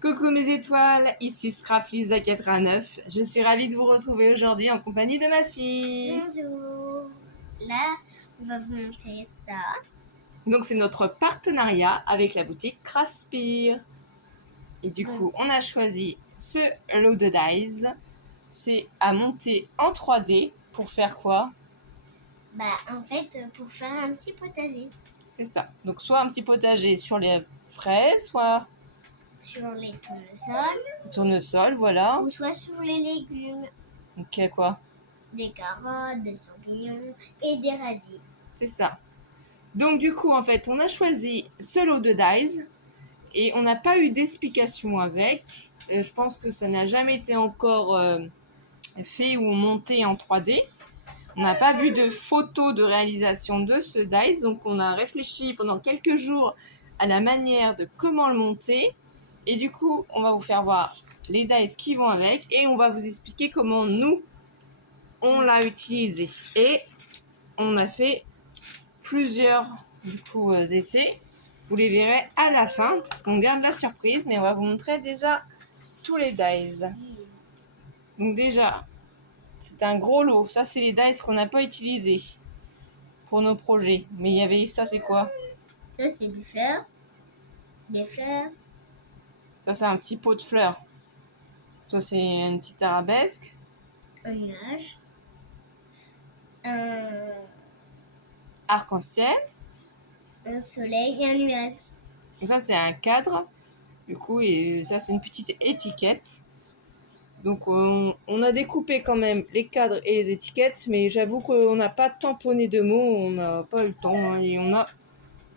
Coucou mes étoiles, ici Scrap Lisa 89. Je suis ravie de vous retrouver aujourd'hui en compagnie de ma fille. Bonjour. Là, on va vous montrer ça. Donc c'est notre partenariat avec la boutique Craspire. Et du coup, on a choisi ce lot de dies. C'est à monter en 3D pour faire quoi? En fait, pour faire un petit potager C'est ça. Donc soit un petit potager sur les fraises, soit sur les tournesols le tournesol, voilà. ou soit sur les légumes, Ok, quoi? des carottes, des champignons et des radis. C'est ça. Donc du coup, en fait, on a choisi ce lot de dies et on n'a pas eu d'explication avec. Je pense que ça n'a jamais été encore fait ou monté en 3D. On n'a pas vu de photos de réalisation de ce dice, donc on a réfléchi pendant quelques jours à la manière de comment le monter. Et du coup, on va vous faire voir les dice qui vont avec et on va vous expliquer comment nous, on l'a utilisé. Et on a fait plusieurs essais. Vous les verrez à la fin parce qu'on garde la surprise, mais on va vous montrer déjà tous les dice. Donc déjà, c'est un gros lot. Ça, c'est les dice qu'on n'a pas utilisés pour nos projets. Mais il y avait ça, c'est quoi? Ça, c'est des fleurs. Des fleurs. Ça, c'est un petit pot de fleurs. Ça, c'est une petite arabesque. Un nuage. Un Arc-en-ciel. soleil et un nuage. Et ça, c'est un cadre. Du coup, et ça, c'est une petite étiquette. Donc, on a découpé quand même les cadres et les étiquettes, mais j'avoue qu'on n'a pas tamponné de mots, on n'a pas eu le temps hein, et on a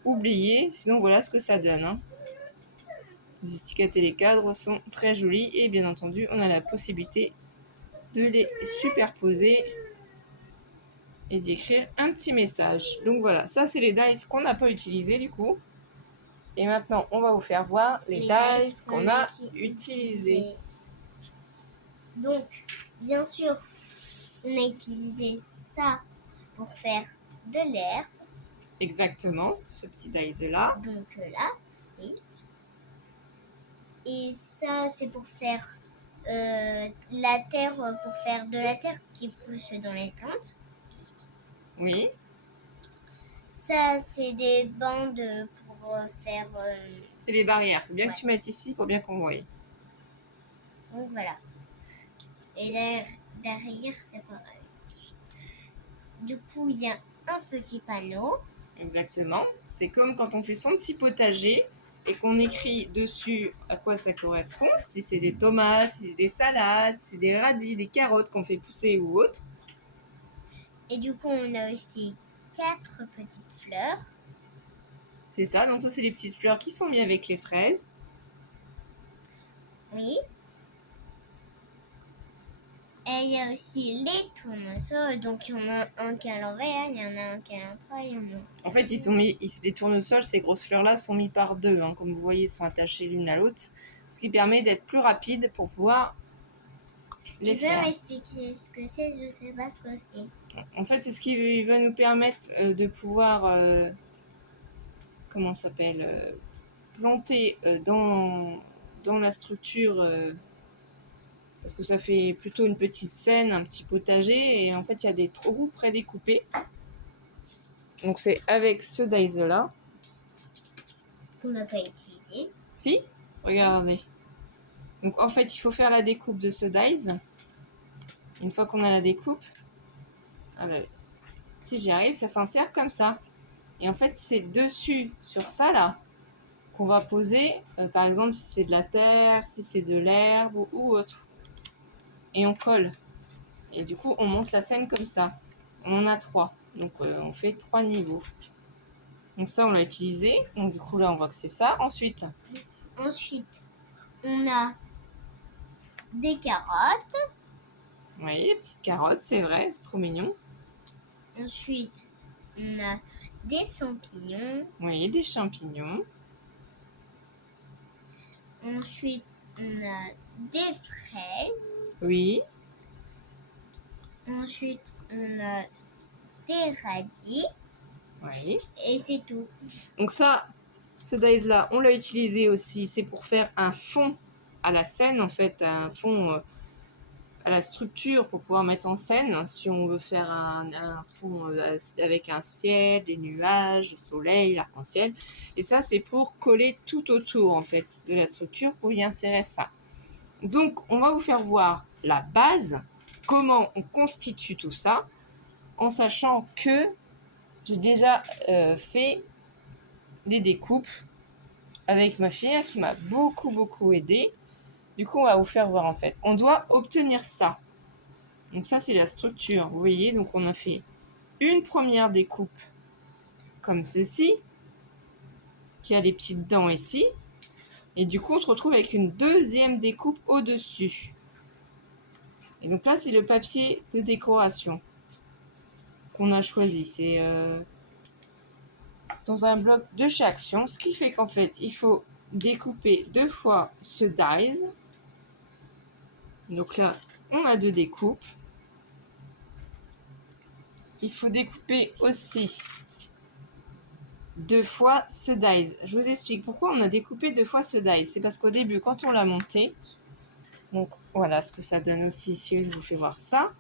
oublié. Sinon, voilà ce que ça donne. Hein. Les étiquettes et les cadres sont très jolis et bien entendu, on a la possibilité de les superposer et d'écrire un petit message. Donc voilà, ça c'est les dice qu'on n'a pas utilisés du coup. Et maintenant, on va vous faire voir les dice qu'on a utilisés. Donc, bien sûr, on a utilisé ça pour faire de l'air. Exactement, ce petit dice là. Donc là, oui. Et ça, c'est pour faire la terre, pour faire de la terre qui pousse dans les plantes. Oui. Ça, c'est des bandes pour faire... C'est les barrières. Faut bien que tu mettes ici pour bien qu'on voie. Donc voilà. Et derrière, c'est pareil. Du coup, il y a un petit panneau. Exactement. C'est comme quand on fait son petit potager et qu'on écrit dessus à quoi ça correspond. Si c'est des tomates, si c'est des salades, si c'est des radis, des carottes qu'on fait pousser ou autre. Et du coup, on a aussi 4 petites fleurs. C'est ça. Donc ça, c'est les petites fleurs qui sont mises avec les fraises. Oui. Et il y a aussi les tournesols. Donc, il y en a un qui est à l'envers, il y en a un qui est à l'endroit, il y en a un. En fait, ils sont mis, les tournesols, ces grosses fleurs-là, sont mis par deux. Hein. Comme vous voyez, ils sont attachés l'une à l'autre. Ce qui permet d'être plus rapide pour pouvoir les faire. Tu peux m'expliquer ce que c'est? Je ne sais pas ce que c'est. En fait, c'est ce qui va nous permettre de pouvoir, comment ça s'appelle, planter dans la structure, parce que ça fait plutôt une petite scène, un petit potager, et en fait, il y a des trous prédécoupés. Donc, c'est avec ce dice-là. Qu'on n'a pas utilisé. Si, regardez. Donc, en fait, il faut faire la découpe de ce dice. Une fois qu'on a la découpe, alors, si j'y arrive, ça s'insère comme ça. Et en fait, c'est dessus, sur ça, là, qu'on va poser, par exemple, si c'est de la terre, si c'est de l'herbe ou autre. Et on colle. Et du coup, on monte la scène comme ça. On en a 3. Donc, on fait 3 niveaux. Donc ça, on l'a utilisé. Donc du coup, là, on voit que c'est ça. Ensuite, on a des carottes. oui, les petites carottes, c'est vrai. C'est trop mignon. Ensuite, on a des champignons. Oui, des champignons. Ensuite, on a des fraises. Oui. Ensuite, on a des radis. Oui. Et c'est tout. Donc ça, ce dice-là, on l'a utilisé aussi. C'est pour faire un fond à la scène, en fait, à un fond, à la structure pour pouvoir mettre en scène. Si on veut faire un fond avec un ciel, des nuages, le soleil, l'arc-en-ciel. Et ça, c'est pour coller tout autour, en fait, de la structure pour y insérer ça. Donc, on va vous faire voir la base, comment on constitue tout ça, en sachant que j'ai déjà fait les découpes avec ma fille qui m'a beaucoup aidé. Du coup, on va vous faire voir en fait. On doit obtenir ça. Donc ça, c'est la structure. Vous voyez, donc on a fait une première découpe comme ceci, qui a les petites dents ici. Et du coup, on se retrouve avec une deuxième découpe au-dessus. Et donc là, c'est le papier de décoration qu'on a choisi. C'est dans un bloc de chez Action. Ce qui fait qu'en fait, il faut découper 2 fois ce dies. Donc là, on a 2 découpes. Il faut découper aussi 2 fois ce dies. Je vous explique pourquoi on a découpé 2 fois ce dies. C'est parce qu'au début, quand on l'a monté, donc voilà ce que ça donne aussi si je vous fais voir ça.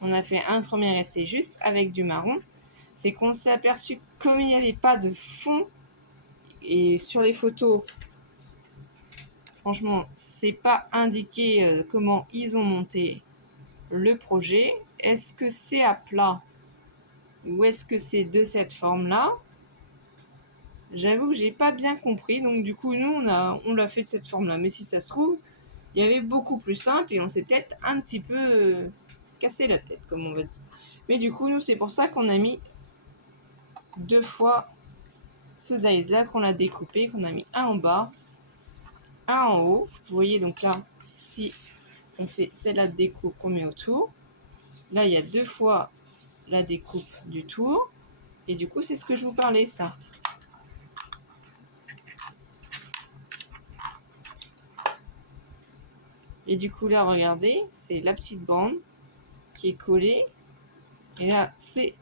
On a fait un premier essai juste avec du marron. C'est qu'on s'est aperçu comme il n'y avait pas de fond et sur les photos, franchement, c'est pas indiqué comment ils ont monté le projet. Est-ce que c'est à plat ou est-ce que c'est de cette forme-là? J'avoue que j'ai pas bien compris. Donc du coup, nous, on l'a fait de cette forme-là. Mais si ça se trouve, il y avait beaucoup plus simple et on s'est peut-être un petit peu cassé la tête, comme on va dire. Mais du coup, nous, c'est pour ça qu'on a mis 2 fois ce dies-là, qu'on a découpé, qu'on a mis un en bas, un en haut. Vous voyez, donc là, si on fait celle-là de découpe qu'on met autour, là, il y a 2 fois la découpe du tour. Et du coup, c'est ce que je vous parlais, ça. Et du coup, là, regardez, c'est la petite bande qui est collée. Et là, c'est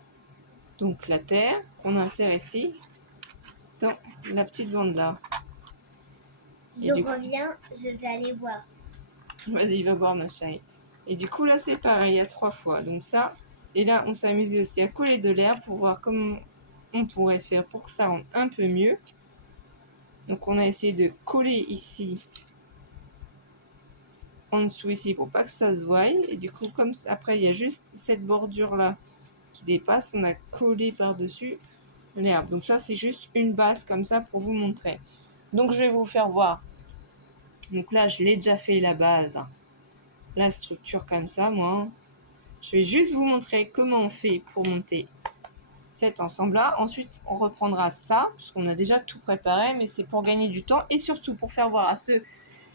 donc la terre qu'on insère ici dans la petite bande là. Je reviens, je vais aller voir. Vas-y, va voir ma chérie. Et du coup, là, c'est pareil, il y a 3 fois. Donc ça, et là, on s'est amusé aussi à coller de l'air pour voir comment on pourrait faire pour que ça rentre un peu mieux. Donc, on a essayé de coller ici, en dessous ici, pour pas que ça se voie. Et du coup, comme après, il y a juste cette bordure-là qui dépasse, on a collé par-dessus l'herbe. Donc ça, c'est juste une base comme ça pour vous montrer. Donc, je vais vous faire voir. Donc là, je l'ai déjà fait la base. La structure comme ça, moi. Je vais juste vous montrer comment on fait pour monter cet ensemble-là. Ensuite, on reprendra ça, puisqu'on a déjà tout préparé, mais c'est pour gagner du temps et surtout pour faire voir à ceux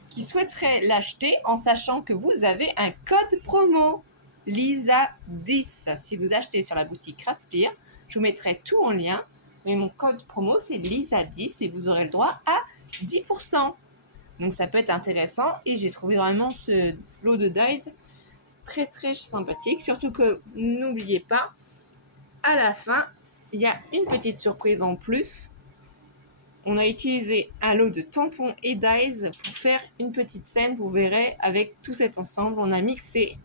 qui souhaiteraient l'acheter en sachant que vous avez un code promo LISA10. Si vous achetez sur la boutique Raspire, je vous mettrai tout en lien. Mais mon code promo, c'est LISA10 et vous aurez le droit à 10%. Donc ça peut être intéressant et j'ai trouvé vraiment ce lot de dies très sympathique. Surtout que n'oubliez pas, à la fin, il y a une petite surprise en plus. On a utilisé un lot de tampons et dies pour faire une petite scène. Vous verrez avec tout cet ensemble. On a mixé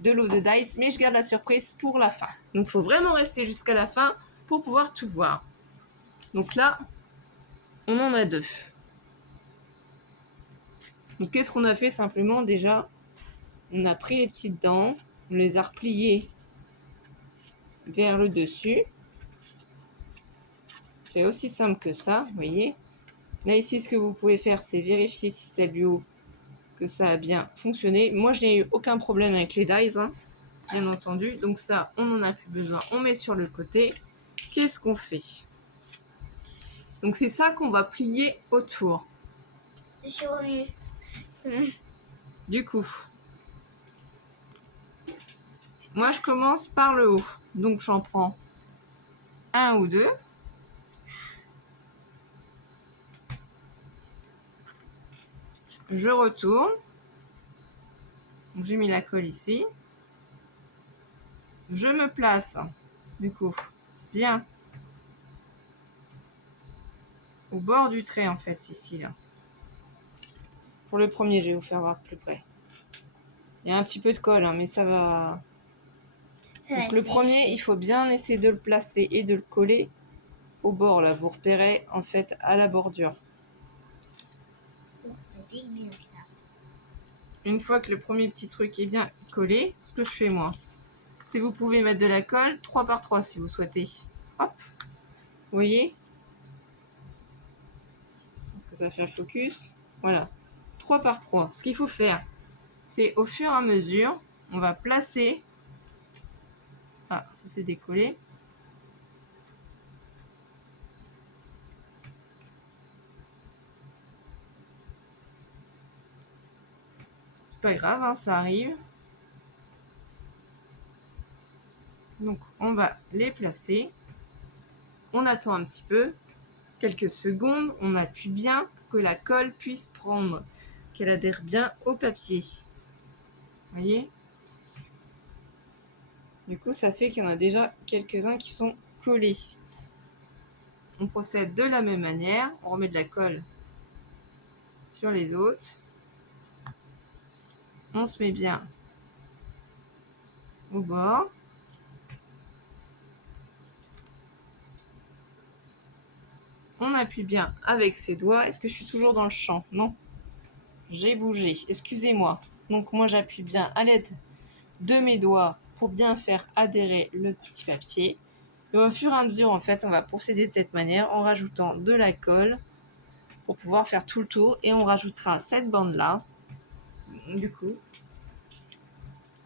2 lots de dies, mais je garde la surprise pour la fin. Donc il faut vraiment rester jusqu'à la fin pour pouvoir tout voir. Donc là, on en a 2. Donc qu'est-ce qu'on a fait simplement déjà? On a pris les petites dents, on les a repliées vers le dessus. C'est aussi simple que ça, vous voyez. Là ici, ce que vous pouvez faire, c'est vérifier si c'est bio, que ça a bien fonctionné. Moi, je n'ai eu aucun problème avec les dies, hein, bien entendu. Donc ça, on n'en a plus besoin. On met sur le côté. Qu'est-ce qu'on fait? Donc c'est ça qu'on va plier autour. Je suis revenue. Du coup, moi, je commence par le haut. Donc j'en prends 1 ou 2. Je retourne. J'ai mis la colle ici. Je me place, du coup, bien au bord du trait, en fait, ici, là. Pour le premier, je vais vous faire voir de plus près. Il y a un petit peu de colle, hein, mais ça va... Ça va Donc le premier, sécher. il faut bien essayer de le placer et de le coller au bord, là. Vous repérez, en fait, à la bordure. Donc ça pique bien ça. Une fois que le premier petit truc est bien collé, ce que je fais, moi, c'est que vous pouvez mettre de la colle 3 par 3 si vous souhaitez. Hop. Vous voyez? Est-ce que ça va faire le focus? Voilà. 3 par 3. Ce qu'il faut faire, c'est au fur et à mesure, on va placer... Ah, ça s'est décollé. C'est pas grave, hein, ça arrive. Donc, on va les placer. On attend un petit peu, quelques secondes. On appuie bien pour que la colle puisse prendre, qu'elle adhère bien au papier. Vous voyez? Du coup, ça fait qu'il y en a déjà quelques-uns qui sont collés. On procède de la même manière. On remet de la colle sur les autres. On se met bien au bord. On appuie bien avec ses doigts. Est-ce que je suis toujours dans le champ? Non. J'ai bougé. Excusez-moi. Donc moi, j'appuie bien à l'aide de mes doigts pour bien faire adhérer le petit papier. Et au fur et à mesure, en fait, on va procéder de cette manière en rajoutant de la colle pour pouvoir faire tout le tour. Et on rajoutera cette bande-là, du coup,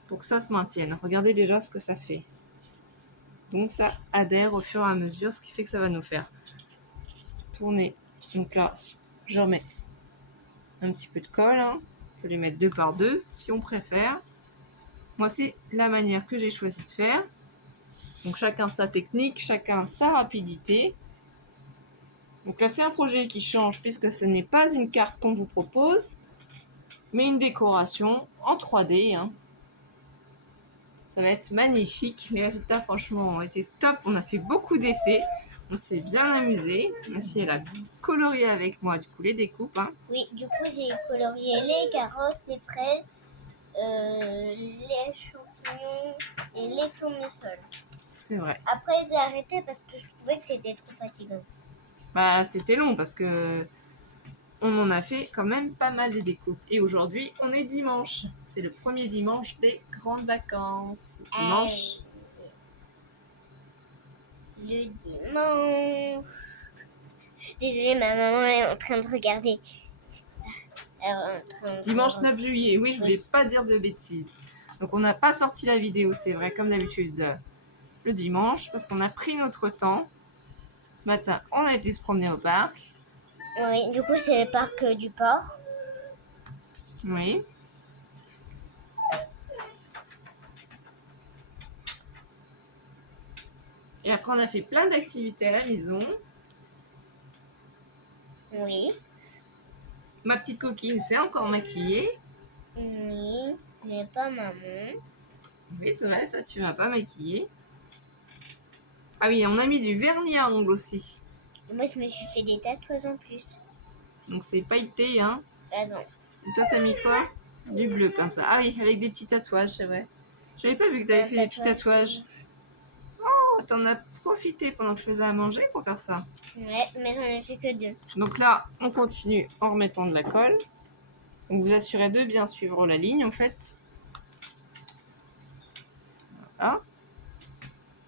pour que ça se maintienne. Regardez déjà ce que ça fait. Donc ça adhère au fur et à mesure, ce qui fait que ça va nous faire tourner. Donc là, je remets un petit peu de colle. Hein. On peut les mettre 2 par 2 si on préfère. Moi, c'est la manière que j'ai choisi de faire. Donc chacun sa technique, chacun sa rapidité. Donc là, c'est un projet qui change puisque ce n'est pas une carte qu'on vous propose, mais une décoration en 3D. Hein. Ça va être magnifique. Les résultats, franchement, ont été top. On a fait beaucoup d'essais. On s'est bien amusé. Ma fille, elle a colorié avec moi, du coup, les découpes. Hein. Oui, du coup, j'ai colorié les carottes, les fraises, les champignons et les tournesols. C'est vrai. Après, j'ai arrêté parce que je trouvais que c'était trop fatigant. Bah, c'était long parce que on en a fait quand même pas mal de découpes. Et aujourd'hui, on est dimanche. C'est le premier dimanche des grandes vacances. Dimanche. Le dimanche. Désolée, ma maman est en train de regarder. Dimanche 9 juillet. Oui, je voulais pas dire de bêtises. Donc, on n'a pas sorti la vidéo, c'est vrai, comme d'habitude, le dimanche, parce qu'on a pris notre temps. Ce matin, on a été se promener au parc. Oui, du coup, c'est le parc du port. Oui. Et après, on a fait plein d'activités à la maison. Oui. Ma petite coquine s'est encore maquillée. Oui, mais pas maman. Oui, c'est vrai, ça, tu m'as pas maquillée. Ah oui, on a mis du vernis à ongles aussi. Moi, je me suis fait des tatouages en plus. Donc, c'est pailleté, hein. Ah non. Et toi, t'as mis quoi? Du bleu, comme ça. Ah oui, avec des petits tatouages, c'est vrai. J'avais pas vu que t'avais fait des petits tatouages. Oh, t'en as profité pendant que je faisais à manger pour faire ça. Ouais, mais j'en ai fait que 2. Donc là, on continue en remettant de la colle. Donc vous assurez de bien suivre la ligne en fait. Voilà.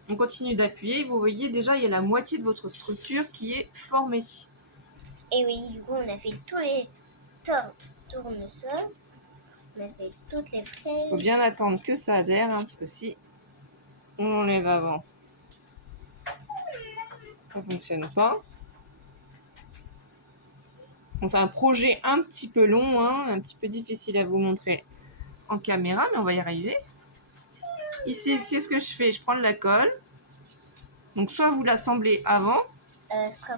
On continue d'appuyer. Vous voyez déjà, il y a la moitié de votre structure qui est formée. Et oui, du coup, on a fait tous les tournesols. On a fait toutes les fraises. Il faut bien attendre que ça adhère, hein, parce que si on l'enlève avant, ça ne fonctionne pas. Bon, c'est un projet un petit peu long, hein, un petit peu difficile à vous montrer en caméra, mais on va y arriver. Ici, qu'est-ce que je fais? Je prends de la colle. Donc, soit vous l'assemblez avant, Je crois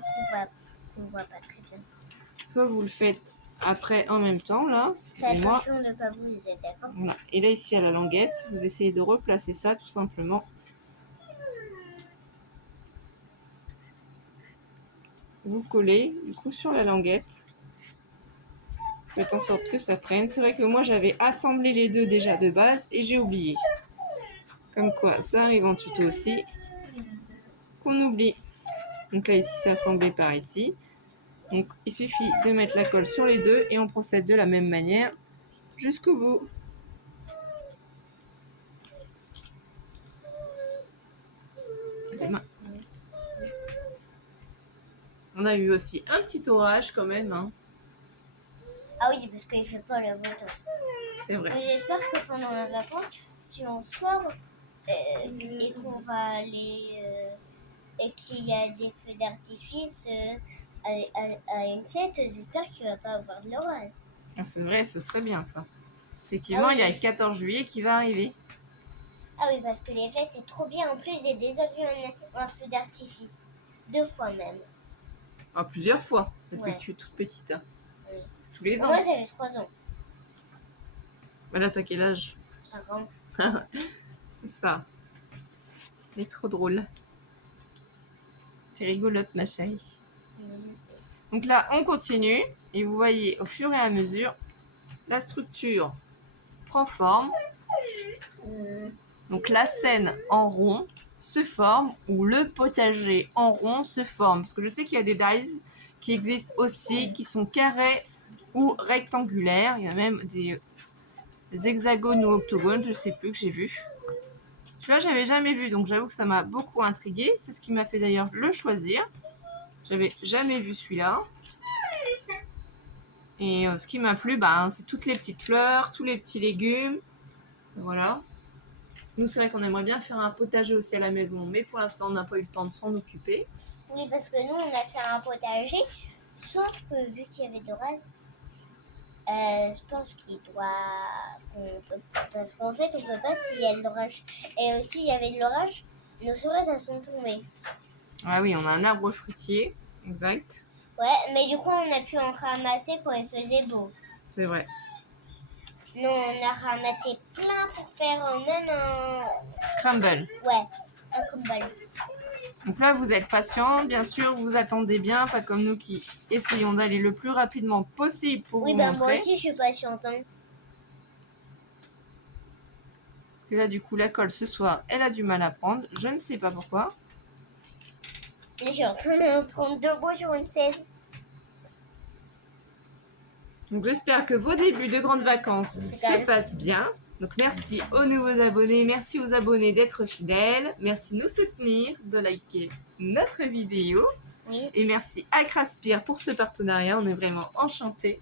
qu'on voit pas très bien. soit vous le faites après en même temps, là. Faites Excusez-moi. attention de ne pas vous les aider, d'accord? Voilà. Et là, ici, à la languette, vous essayez de replacer ça, tout simplement. Vous collez, du coup, sur la languette. faites en sorte que ça prenne. C'est vrai que moi j'avais assemblé les deux déjà de base et j'ai oublié. Comme quoi, ça arrive en tuto aussi, qu'on oublie. Donc là ici c'est assemblé par ici. Donc il suffit de mettre la colle sur les deux et on procède de la même manière jusqu'au bout. On a eu aussi un petit orage quand même. Hein. Ah oui, parce qu'il fait pas le beau temps. C'est vrai. J'espère que pendant la vacance, si on sort et qu'on va aller et qu'il y a des feux d'artifice à une fête, j'espère qu'il ne va pas avoir de l'orage. Ah, c'est vrai, ce serait bien ça. Effectivement, il y a le 14 juillet qui va arriver. Ah oui, parce que les fêtes, c'est trop bien. En plus, j'ai déjà vu un feu d'artifice. 2 fois même. Ah, plusieurs fois, depuis que tu es toute petite. Hein. Oui. C'est tous les ans. Moi, j'avais 3 ans. Voilà, t'as quel âge? 5 ans. C'est ça. Elle est trop drôle. C'est rigolote, ma chérie. Donc là, on continue. Et vous voyez, au fur et à mesure, la structure prend forme. Donc la scène en rond se forme ou le potager en rond se forme. Parce que je sais qu'il y a des dies qui existent aussi, qui sont carrés ou rectangulaires. Il y a même des hexagones ou octogones, je sais plus, que j'ai vu. Celui-là, j'avais jamais vu, donc j'avoue que ça m'a beaucoup intriguée. C'est ce qui m'a fait d'ailleurs le choisir. J'avais jamais vu celui-là. Et ce qui m'a plu, c'est toutes les petites fleurs, tous les petits légumes. Voilà. Nous, c'est vrai qu'on aimerait bien faire un potager aussi à la maison, mais pour l'instant, on n'a pas eu le temps de s'en occuper. Oui, parce que nous, on a fait un potager, sauf que vu qu'il y avait de l'orage, je pense qu'il doit... Parce qu'en fait, on ne peut pas s'il y a de l'orage. Et aussi, il y avait de l'orage, nos cerises, elles sont tombées. Ah oui, on a un arbre fruitier, exact. Ouais, mais du coup, on a pu en ramasser quand il faisait beau. C'est vrai. Nous, on a ramassé plein pour faire même un... Crumble. Ouais, un crumble. Donc là, vous êtes patient, bien sûr, vous attendez bien, pas comme nous qui essayons d'aller le plus rapidement possible pour vous montrer. Moi aussi, je suis patiente. Hein. Parce que là, du coup, la colle ce soir, elle a du mal à prendre. Je ne sais pas pourquoi. Je suis en train de prendre debout sur une chaise. Donc j'espère que vos débuts de grandes vacances se passent bien. Donc merci aux nouveaux abonnés, merci aux abonnés d'être fidèles, merci de nous soutenir, de liker notre vidéo. Oui. Et merci à Craspire pour ce partenariat, on est vraiment enchantés.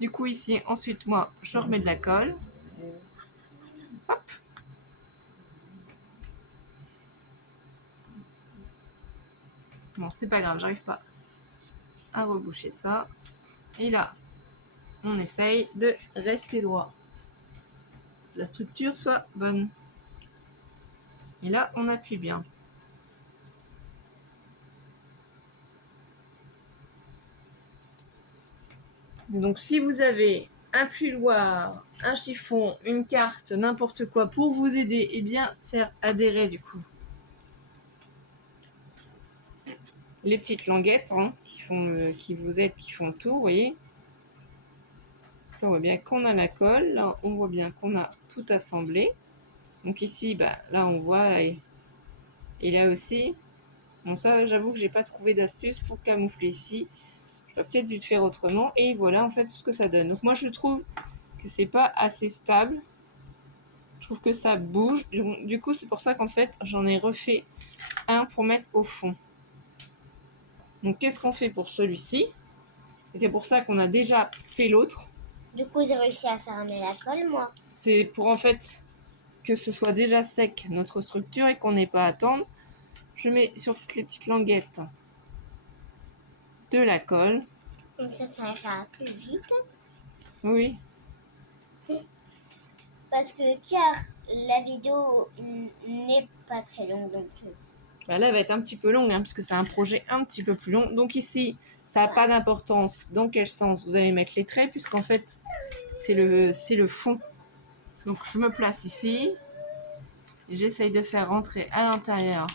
Du coup ici, ensuite moi, je remets de la colle. Hop. Bon, c'est pas grave, j'arrive pas à reboucher ça. Et là, on essaye de rester droit. Que la structure soit bonne. Et là, on appuie bien. Donc, si vous avez un plioir, un chiffon, une carte, n'importe quoi pour vous aider, et bien faire adhérer du coup les petites languettes qui vous aident, qui font le tour, vous voyez. Là, on voit bien qu'on a la colle, là on voit bien qu'on a tout assemblé. Donc ici, là on voit, et là aussi. Bon, ça, j'avoue que j'ai pas trouvé d'astuce pour camoufler ici. J'aurais peut-être dû le faire autrement. Et voilà en fait ce que ça donne. Donc moi je trouve que c'est pas assez stable. Je trouve que ça bouge. Du coup, c'est pour ça qu'en fait, j'en ai refait un pour mettre au fond. Donc, qu'est-ce qu'on fait pour celui-ci? Et c'est pour ça qu'on a déjà fait l'autre. Du coup, j'ai réussi à fermer la colle, moi. C'est pour en fait que ce soit déjà sec, notre structure, et qu'on n'ait pas à attendre. Je mets sur toutes les petites languettes de la colle. Comme ça ira plus vite. Oui. Parce que car la vidéo n'est pas très longue donc. Là, elle va être un petit peu longue, puisque c'est un projet un petit peu plus long. Donc ici, ça n'a pas d'importance dans quel sens vous allez mettre les traits, puisqu'en fait, c'est le fond. Donc je me place ici, et j'essaye de faire rentrer à l'intérieur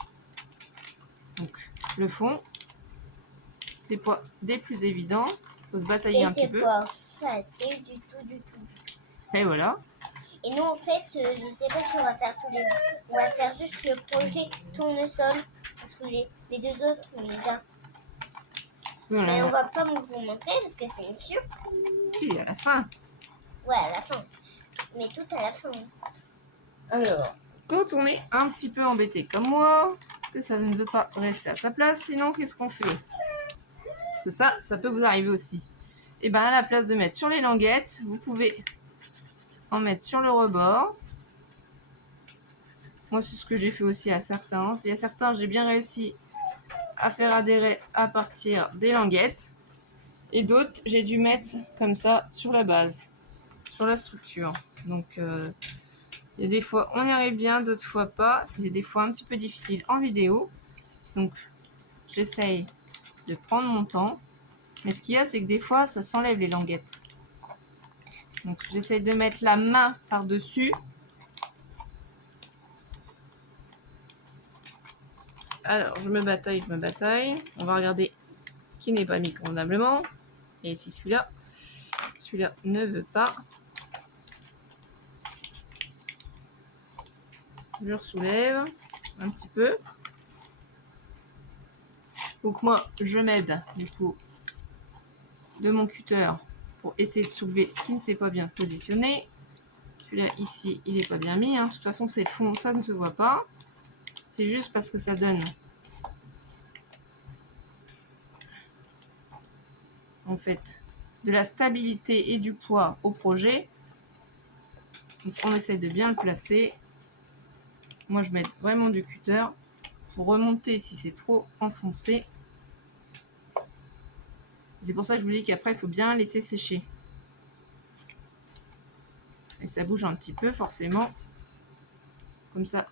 donc le fond. C'est pas des plus évidents. Faut se batailler un petit peu. Et c'est pas facile du tout. Et voilà. Et nous, en fait, je sais pas si on va faire tous les... On va faire juste le projet tournesol. Parce que les deux autres, on les a. Voilà. Mais on va pas vous montrer parce que c'est une surprise. Si, à la fin. Ouais, à la fin. Mais tout à la fin. Alors, quand on est un petit peu embêté comme moi, que ça ne veut pas rester à sa place, sinon qu'est-ce qu'on fait? Parce que ça peut vous arriver aussi. Et bien à la place de mettre sur les languettes, vous pouvez en mettre sur le rebord. Moi, c'est ce que j'ai fait aussi à certains. Il y a certains, j'ai bien réussi à faire adhérer à partir des languettes. Et d'autres, j'ai dû mettre comme ça sur la base, sur la structure. Donc, il y a des fois, on y arrive bien, d'autres fois pas. C'est des fois un petit peu difficile en vidéo. Donc, j'essaye de prendre mon temps. Mais ce qu'il y a, c'est que des fois, ça s'enlève les languettes. Donc, j'essaye de mettre la main par-dessus. Alors, je me bataille. On va regarder ce qui n'est pas mis convenablement. Et ici, celui-là ne veut pas. Je soulève un petit peu. Donc moi, je m'aide du coup de mon cutter pour essayer de soulever ce qui ne s'est pas bien positionné. Celui-là ici, il n'est pas bien mis. De toute façon, c'est le fond, ça ne se voit pas. C'est juste parce que ça donne en fait de la stabilité et du poids au projet. Donc on essaie de bien le placer. Moi, je m'aide vraiment du cutter pour remonter si c'est trop enfoncé. C'est pour ça que je vous dis qu'après, il faut bien laisser sécher. Et ça bouge un petit peu, forcément. Comme ça.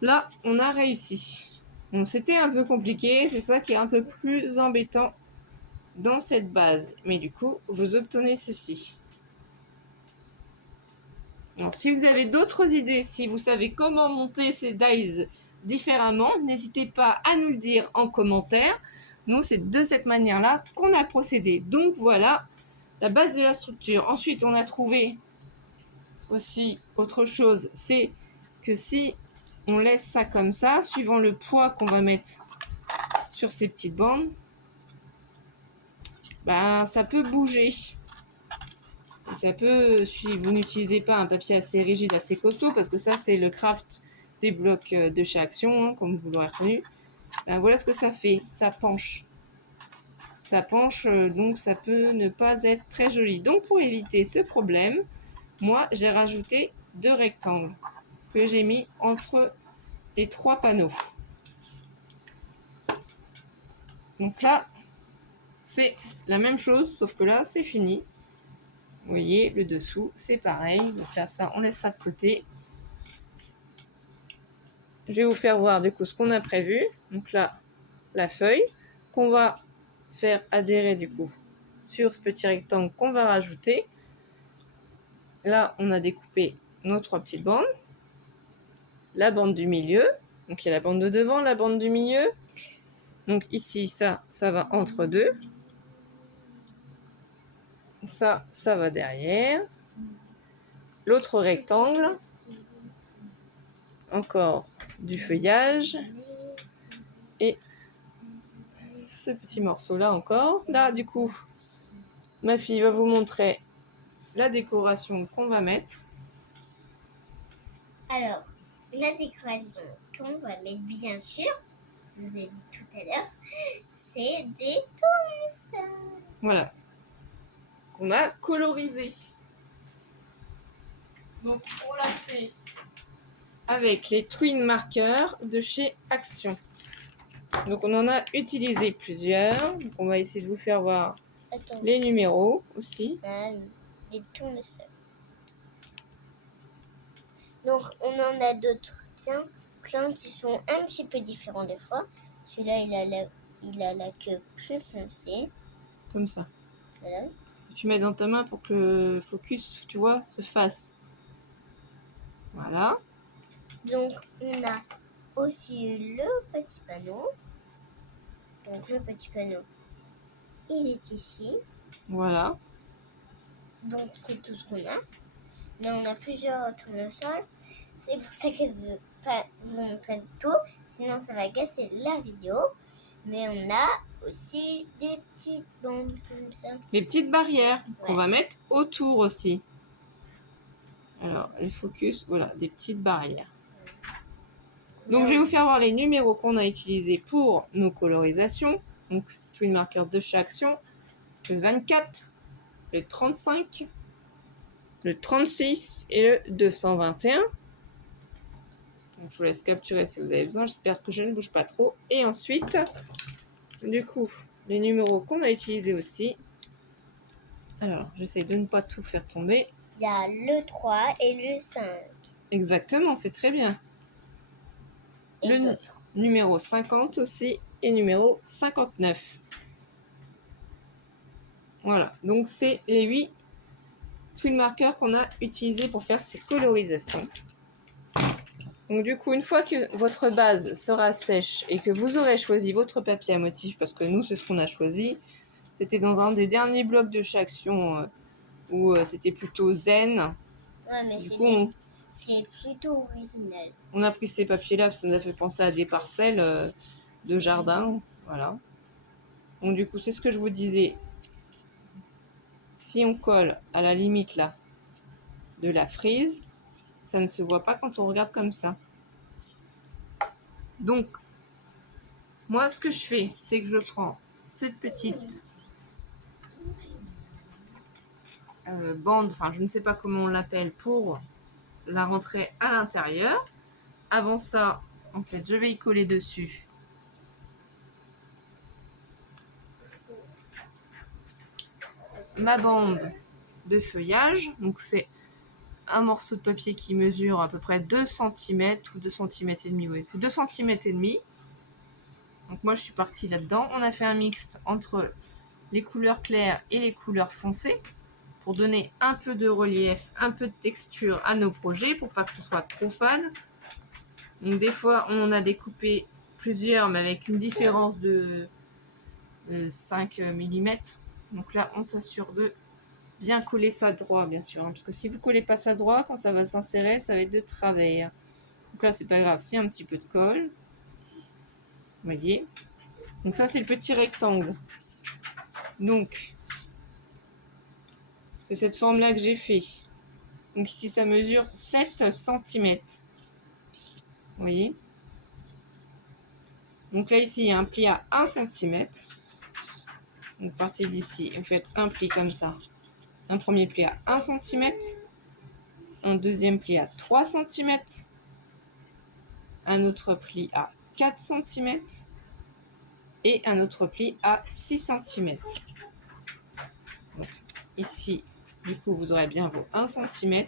Là, on a réussi. Bon, c'était un peu compliqué. C'est ça qui est un peu plus embêtant dans cette base. Mais du coup, vous obtenez ceci. Alors, si vous avez d'autres idées, si vous savez comment monter ces dies différemment, n'hésitez pas à nous le dire en commentaire. Nous, c'est de cette manière-là qu'on a procédé. Donc voilà la base de la structure. Ensuite, on a trouvé aussi autre chose, c'est que si on laisse ça comme ça, suivant le poids qu'on va mettre sur ces petites bandes, ben, ça peut bouger. Et ça peut, si vous n'utilisez pas un papier assez rigide, assez costaud, parce que ça c'est le craft des blocs de chez Action, hein, comme vous l'aurez reconnu, ben, voilà ce que ça fait, ça penche. Ça penche, donc ça peut ne pas être très joli. Donc pour éviter ce problème, moi j'ai rajouté 2 rectangles que j'ai mis entre les 3 panneaux. Donc là, c'est la même chose, sauf que là, c'est fini. Vous voyez, le dessous, c'est pareil. Donc là, ça, on laisse ça de côté. Je vais vous faire voir du coup ce qu'on a prévu. Donc là, la feuille qu'on va faire adhérer du coup sur ce petit rectangle qu'on va rajouter. Là, on a découpé nos 3 petites bandes. La bande du milieu. Donc il y a la bande de devant, la bande du milieu. Donc ici, ça va entre deux. Ça va derrière. L'autre rectangle, encore du feuillage. Et ce petit morceau-là encore. Là, du coup, ma fille va vous montrer la décoration qu'on va mettre. Alors, la décoration qu'on va mettre, bien sûr, je vous ai dit tout à l'heure, c'est des tournesols. Voilà. On a colorisé. Donc, on l'a fait avec les twin markers de chez Action. Donc, on en a utilisé plusieurs. Donc, on va essayer de vous faire voir les numéros aussi. Ah oui, des tournesols. Donc, on en a d'autres plein qui sont un petit peu différents des fois. Celui-là, il a la queue plus foncée. Comme ça. Voilà. Tu mets dans ta main pour que le focus, tu vois, se fasse. Voilà. Donc, on a aussi le petit panneau. Donc le petit panneau, il est ici. Voilà. Donc c'est tout ce qu'on a. Mais on a plusieurs tournesols. C'est pour ça que je ne veux pas vous montrer tout. Sinon ça va gasser la vidéo. Mais on a aussi des petites bandes comme ça. Les petites barrières qu'on Ouais. va mettre autour aussi. Alors, le focus, voilà, des petites barrières. Donc, je vais vous faire voir les numéros qu'on a utilisés pour nos colorisations. Donc, c'est tous les marqueurs de chaque action. Le 24, le 35, le 36 et le 221. Donc, je vous laisse capturer si vous avez besoin. J'espère que je ne bouge pas trop. Et ensuite, du coup, les numéros qu'on a utilisés aussi. Alors, j'essaie de ne pas tout faire tomber. Il y a le 3 et le 5. Exactement, c'est très bien. Et Le d'autres. numéro 50 aussi et numéro 59. Voilà, donc c'est les 8 twin markers qu'on a utilisés pour faire ces colorisations. Donc du coup, une fois que votre base sera sèche et que vous aurez choisi votre papier à motif, parce que nous, c'est ce qu'on a choisi, c'était dans un des derniers blocs de chaque action où c'était plutôt zen. Ouais, mais Du coup, c'est plutôt original. on a pris ces papiers-là parce que ça nous a fait penser à des parcelles de jardin. Voilà. Donc du coup, c'est ce que je vous disais. Si on colle à la limite là de la frise, ça ne se voit pas quand on regarde comme ça. Donc, moi, ce que je fais, c'est que je prends cette petite bande, enfin, je ne sais pas comment on l'appelle, pour la rentrer à l'intérieur. Avant ça, en fait, je vais y coller dessus ma bande de feuillage. Donc, c'est un morceau de papier qui mesure à peu près 2 cm ou 2 cm et demi. Oui, c'est 2 cm et demi. Donc moi, je suis partie là-dedans. On a fait un mixte entre les couleurs claires et les couleurs foncées pour donner un peu de relief, un peu de texture à nos projets pour pas que ce soit trop fade. Donc des fois, on en a découpé plusieurs, mais avec une différence de 5 mm. Donc là, on s'assure de bien coller ça droit, bien sûr. Parce que si vous collez pas ça droit, quand ça va s'insérer, ça va être de travers. Donc là, c'est pas grave, c'est un petit peu de colle. Vous voyez. Donc ça, c'est le petit rectangle. Donc, c'est cette forme-là que j'ai fait. Donc ici, ça mesure 7 cm. Vous voyez. Donc là, ici, il y a un pli à 1 cm. Donc, partez d'ici, vous faites un pli comme ça. Un premier pli à 1 cm. Un deuxième pli à 3 cm. Un autre pli à 4 cm. Et un autre pli à 6 cm. Donc, ici, du coup, vous aurez bien vos 1 cm.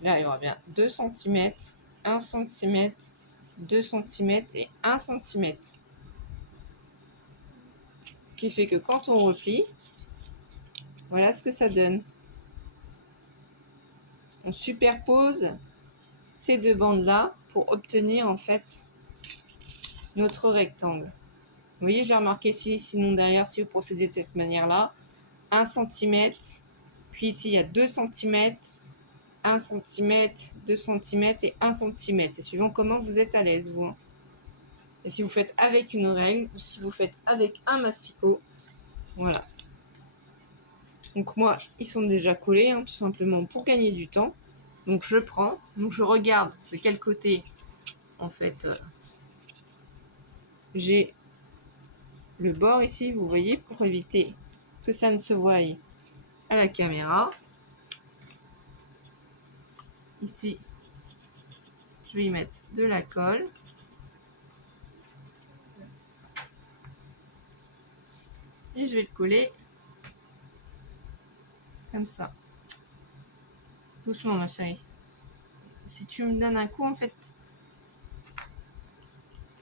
Là, il y aura bien 2 cm, 1 cm, 2 cm et 1 cm. Ce qui fait que quand on replie, voilà ce que ça donne. On superpose ces deux bandes-là pour obtenir en fait notre rectangle. Vous voyez, je vais remarquer ici, sinon derrière, si vous procédez de cette manière-là, 1 cm, puis ici il y a 2 cm, 1 cm, 2 cm et 1 cm. C'est suivant comment vous êtes à l'aise, vous. Et si vous faites avec une règle ou si vous faites avec un masticot, voilà. Donc moi, ils sont déjà collés, tout simplement pour gagner du temps. Donc je prends, donc je regarde de quel côté, en fait, j'ai le bord ici, vous voyez, pour éviter que ça ne se voie à la caméra. Ici, je vais y mettre de la colle. Et je vais le coller comme ça. Doucement, ma chérie. Si tu me donnes un coup, en fait,